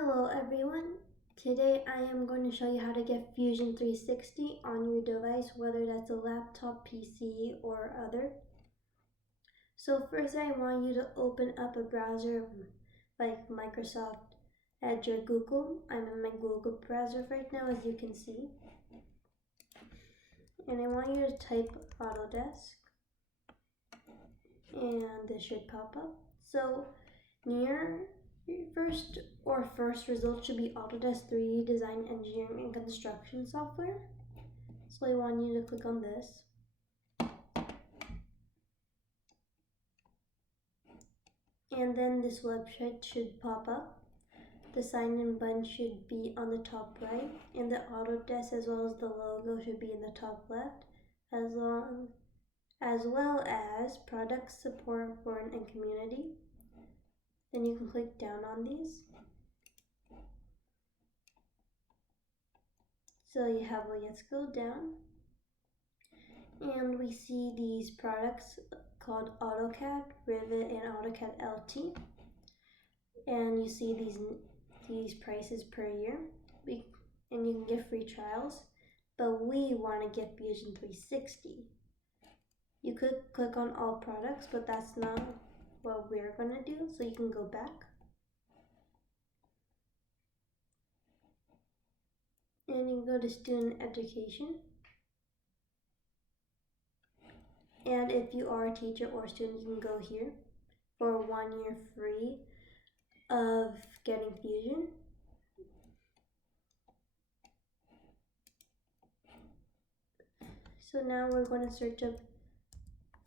Hello everyone. Today I am going to show you how to get Fusion 360 on your device, whether that's a laptop, PC, or other. So first I want you to open up a browser like Microsoft Edge or Google. I'm in my Google browser right now, as you can see. And I want you to type Autodesk, and this should pop up. So near first result should be Autodesk 3D Design, Engineering, and Construction software. So I want you to click on this. And then this website should pop up. The sign in button should be on the top right, and the Autodesk as well as the logo should be in the top left, as well as product support, foreign, and community. Then you can click down on these. So you have, let's go down, and we see these products called AutoCAD, Rivet, and AutoCAD LT. And you see these prices per year, and you can get free trials, but we want to get Fusion 360. You could click on all products, but that's not what we're going to do, so you can go back. And you can go to student education. And if you are a teacher or student, you can go here for 1 year free of getting Fusion. So now we're going to search up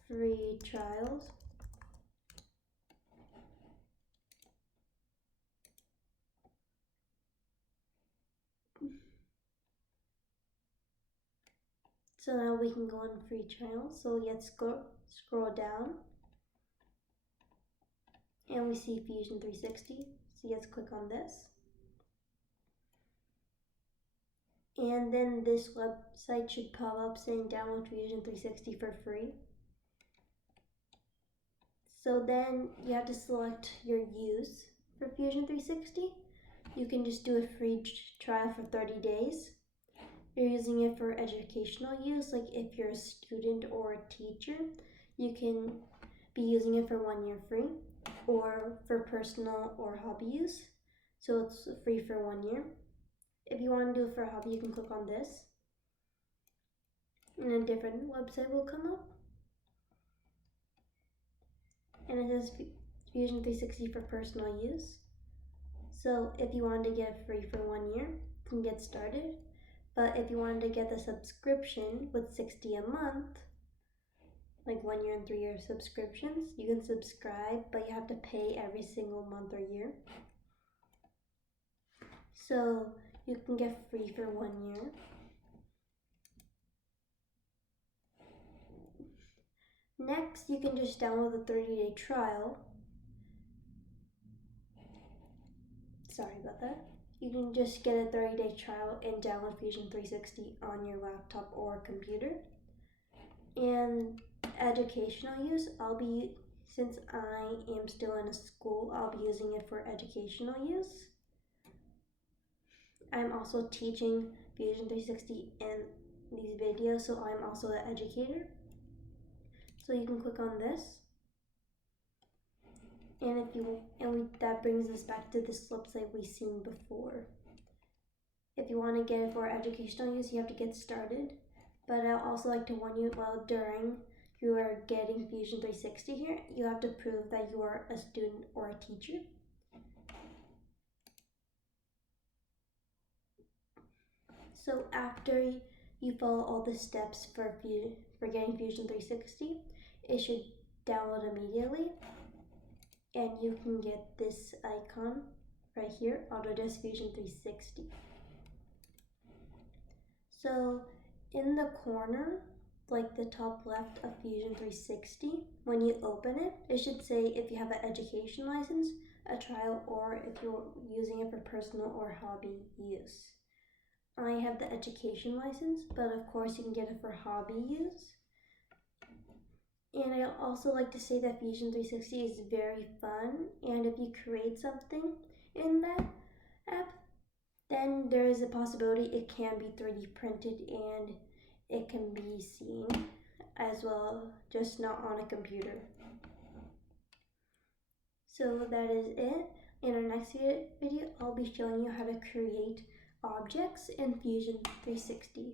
free trials. So now we can go on free trials. So let's scroll down, and we see Fusion 360. So let's click on this. And then this website should pop up saying download Fusion 360 for free. So then you have to select your use for Fusion 360. You can just do a free trial for 30 days. You're using it for educational use, like if you're a student or a teacher, you can be using it for 1 year free, or for personal or hobby use, so it's free for 1 year. If you want to do it for a hobby, you can click on this, and a different website will come up, and it says Fusion 360 for personal use. So if you wanted to get it free for 1 year, you can get started. But if you wanted to get the subscription with $60 a month, like 1 year and 3 year subscriptions, you can subscribe, but you have to pay every single month or year. So you can get free for 1 year. Next, you can just download the 30-day trial. Sorry about that. You can just get a 30-day trial and download Fusion 360 on your laptop or computer. And educational use, since I am still in a school, I'll be using it for educational use. I'm also teaching Fusion 360 in these videos, so I'm also an educator. So you can click on this. And that brings us back to this website we've seen before. If you want to get it for educational use, you have to get started. But I'd also like to warn you, during you are getting Fusion 360 here, you have to prove that you are a student or a teacher. So after you follow all the steps for getting Fusion 360, it should download immediately. And you can get this icon right here, Autodesk Fusion 360. So in the corner, like the top left of Fusion 360, when you open it, it should say if you have an education license, a trial, or if you're using it for personal or hobby use. I have the education license, but of course you can get it for hobby use. And I also like to say that Fusion 360 is very fun, and if you create something in that, app, then there is a possibility it can be 3D printed and it can be seen as well, just not on a computer. So that is it. In our next video, I'll be showing you how to create objects in Fusion 360.